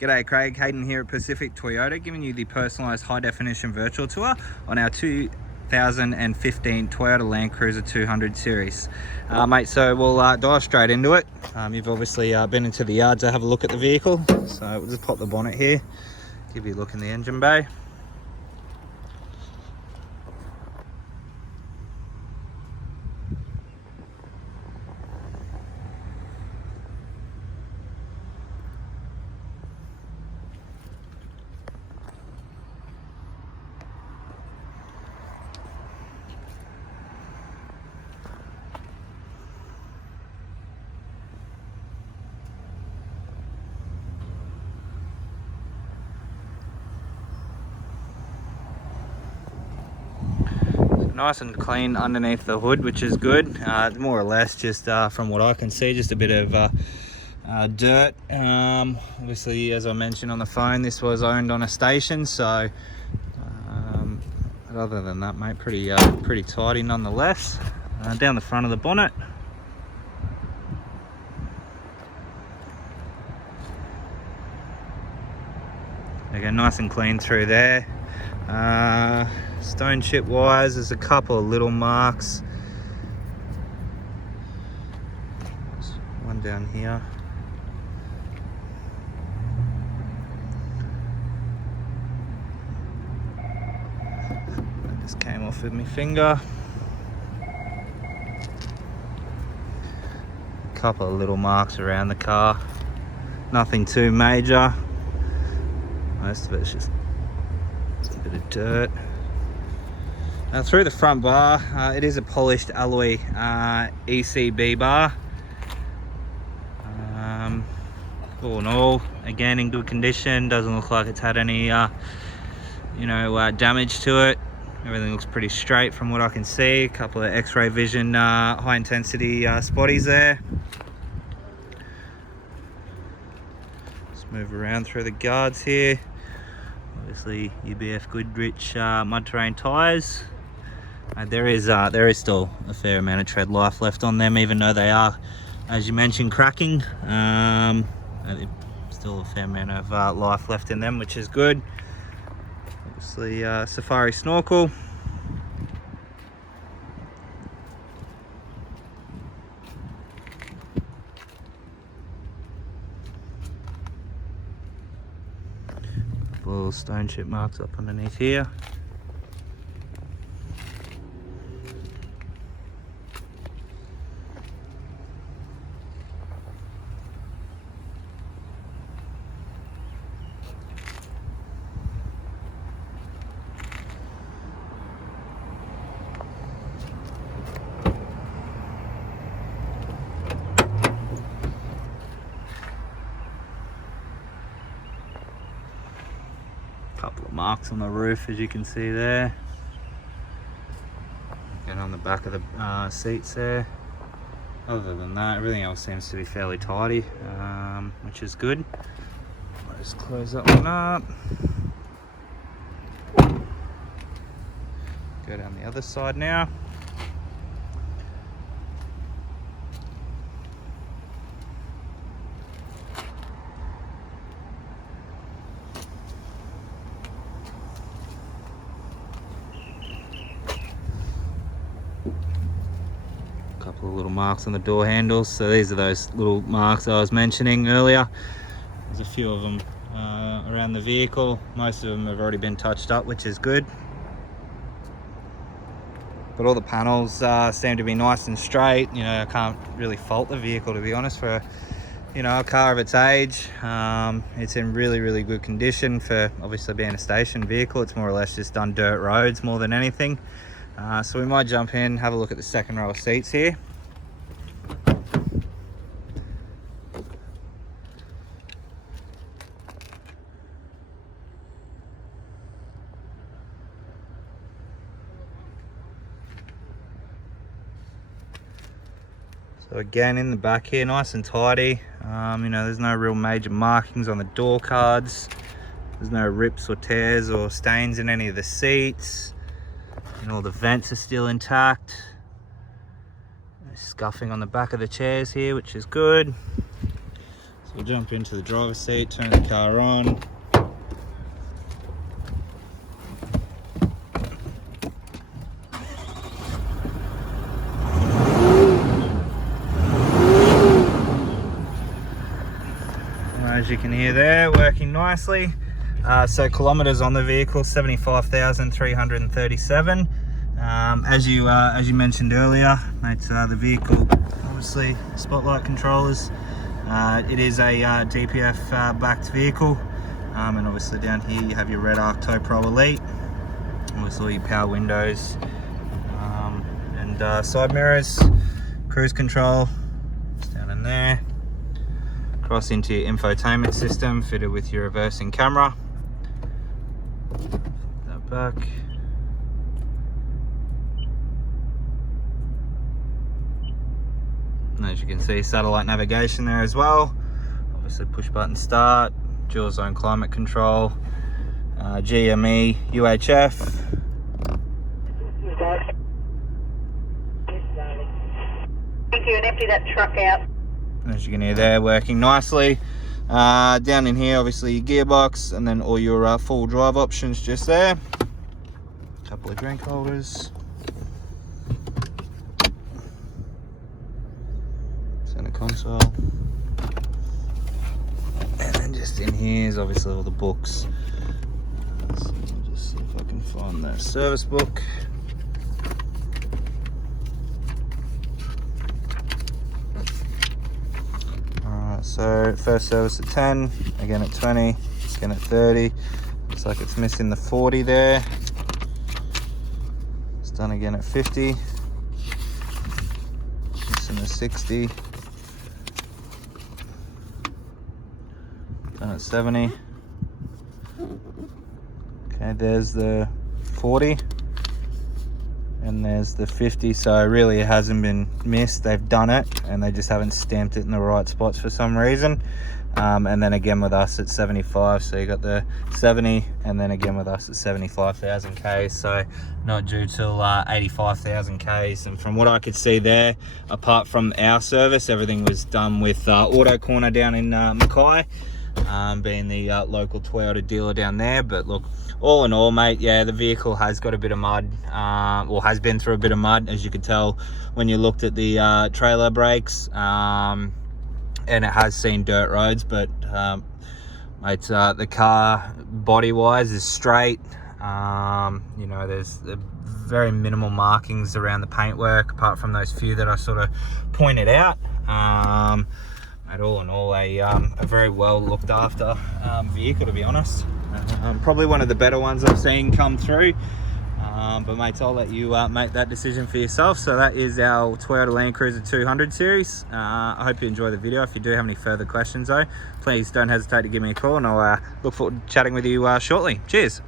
G'day Craig, Hayden here at Pacific Toyota, giving you the personalised high definition virtual tour on our 2015 Toyota Land Cruiser 200 series. Mate, so we'll dive straight into it. You've obviously been into the yard to have a look at the vehicle, so we'll just pop the bonnet here, give you a look in the engine bay. Nice and clean underneath the hood, which is good. More or less just from what I can see, just a bit of dirt. Obviously, as I mentioned on the phone, this was owned on a station, so but other than that, mate, pretty tidy nonetheless. Down the front of the bonnet, again, nice and clean through there. Stone chip wise, there's a couple of little marks. There's one down here. That just came off with my finger. A couple of little marks around the car. Nothing too major. Most of it's just a bit of dirt. Through the front bar, it is a polished alloy ECB bar. All in all, again in good condition. Doesn't look like it's had any damage to it. Everything looks pretty straight from what I can see. A couple of X-ray vision high intensity spotties there. Let's move around through the guards here. Obviously UBF Goodrich mud terrain tyres. There is still a fair amount of tread life left on them, even though they are, as you mentioned, cracking. Still a fair amount of life left in them, which is good. Obviously safari snorkel. Little stone chip marks up underneath here. Couple of marks on the roof, as you can see there, and on the back of the seats there. Other than that, everything else seems to be fairly tidy, which is good. I'll just close that one up. Go down the other side now. Couple of little marks on the door handles, so these are those little marks I was mentioning earlier. There's a few of them around the vehicle. Most of them have already been touched up, which is good, but all the panels seem to be nice and straight. I can't really fault the vehicle, to be honest, for a car of its age. It's in really good condition for obviously being a station vehicle. It's more or less just done dirt roads more than anything. So we might jump in, have a look at the second row of seats here. So again, in the back here, nice and tidy. There's no real major markings on the door cards. There's no rips or tears or stains in any of the seats. All the vents are still intact. No scuffing on the back of the chairs here, which is good. So So we'll jump into the driver's seat, turn the car on. As you can hear there, working nicely. So kilometers on the vehicle, 75,337. As you mentioned earlier, it's the vehicle, obviously spotlight controllers. It is a DPF backed vehicle, and obviously down here you have your Red Arc Tow Pro Elite, obviously all your power windows, and side mirrors, cruise control, just down in there. Cross into your infotainment system, fitted with your reversing camera. That back. And as you can see, satellite navigation there as well. Obviously push button start, dual zone climate control, GME, UHF. Thank you, and empty that truck out. As you can hear there, working nicely. Down in here, obviously your gearbox, and then all your full drive options just there. A couple of drink holders. Center console. And then just in here is obviously all the books. So I'll just see if I can find that service book. So first service at 10, again at 20, again at 30. Looks like it's missing the 40 there. It's done again at 50. Missing the 60. Done at 70. Okay, there's the 40. And there's the 50, so really it hasn't been missed. They've done it and they just haven't stamped it in the right spots for some reason. And then again with us at 75, so you got the 70, and then again with us at 75,000 Ks, so not due till 85,000 Ks. And from what I could see there, apart from our service, everything was done with Auto Corner down in Mackay, being the local Toyota dealer down there. But look, all in all, mate, yeah, the vehicle has got a bit of mud, or has been through a bit of mud, as you could tell when you looked at the trailer brakes, and it has seen dirt roads. But mate, the car body wise is straight. You know, there's very minimal markings around the paintwork, apart from those few that I sort of pointed out. Mate, all in all, a very well looked after vehicle, to be honest. Probably one of the better ones I've seen come through. But mates, I'll let you make that decision for yourself. So that is our Toyota Land Cruiser 200 series. I hope you enjoy the video. If you do have any further questions though, please don't hesitate to give me a call, and I'll look forward to chatting with you shortly. Cheers.